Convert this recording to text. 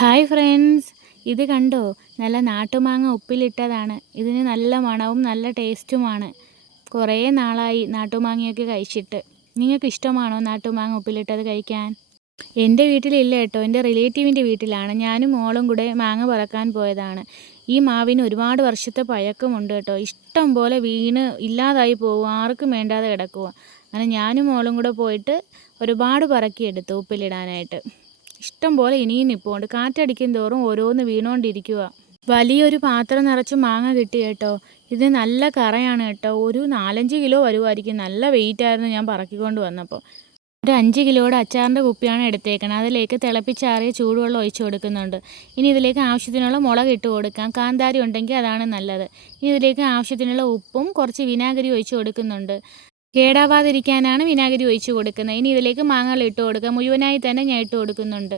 Hi friends, ഇത് കണ്ടോ? നല്ല നാട്ടുമാങ്ങ ഉപ്പിലിട്ടതാണ്. ഇതിന് നല്ല മണവും നല്ല ടേസ്റ്റുമാണ്. കുറേ നാളായി നാട്ടുമാങ്ങയൊക്കെ കഴിച്ചിട്ട്. നിങ്ങൾക്ക് ഇഷ്ടമാണോ നാട്ടുമാങ്ങ ഉപ്പിലിട്ടത് കഴിക്കാൻ? എൻ്റെ വീട്ടിലില്ല കേട്ടോ, എൻ്റെ റിലേറ്റീവിൻ്റെ വീട്ടിലാണ്. ഞാനും മോളും കൂടെ മാങ്ങ പറക്കാൻ പോയതാണ്. ഈ മാവിന് ഒരുപാട് വർഷത്തെ പഴക്കമുണ്ട് കേട്ടോ. ഇഷ്ടം പോലെ വീണ് ഇല്ലാതായി പോകും, ആർക്കും വേണ്ടാതെ കിടക്കുക. അങ്ങനെ ഞാനും മോളും കൂടെ പോയിട്ട് ഒരുപാട് പറക്കിയെടുത്തു ഉപ്പിലിടാനായിട്ട്. ഇഷ്ടം പോലെ ഇനിയും നിൽപ്പുണ്ട്. കാറ്റടിക്കും തോറും ഓരോന്ന് വീണുകൊണ്ടിരിക്കുക. വലിയൊരു പാത്രം നിറച്ച് മാങ്ങ കിട്ടി കേട്ടോ. ഇത് നല്ല കറയാണ് കേട്ടോ. ഒരു 4-5 കിലോ വരുമായിരിക്കും. നല്ല വെയിറ്റായിരുന്നു ഞാൻ പറക്കിക്കൊണ്ട് വന്നപ്പോൾ. ഒരു 5 കിലോയുടെ അച്ചാറിൻ്റെ കുപ്പിയാണ് എടുത്തേക്കുന്നത്. അതിലേക്ക് തിളപ്പിച്ചാറിയ ചൂടുവെള്ളം ഒഴിച്ച് കൊടുക്കുന്നുണ്ട്. ഇനി ഇതിലേക്ക് ആവശ്യത്തിനുള്ള മുളക് ഇട്ട് കൊടുക്കാം. കാന്താരി ഉണ്ടെങ്കിൽ അതാണ് നല്ലത്. ഇനി ഇതിലേക്ക് ആവശ്യത്തിനുള്ള ഉപ്പും കുറച്ച് വിനാഗിരി ഒഴിച്ച് കൊടുക്കുന്നുണ്ട്. കേടാവാതിരിക്കാനാണ് വിനാഗിരി ഒഴിച്ച് കൊടുക്കുന്നത്. ഇനി ഇതിലേക്ക് മാങ്ങകൾ ഇട്ട് കൊടുക്കുക. മുഴുവനായി തന്നെ ഞാൻ ഇട്ട് കൊടുക്കുന്നുണ്ട്.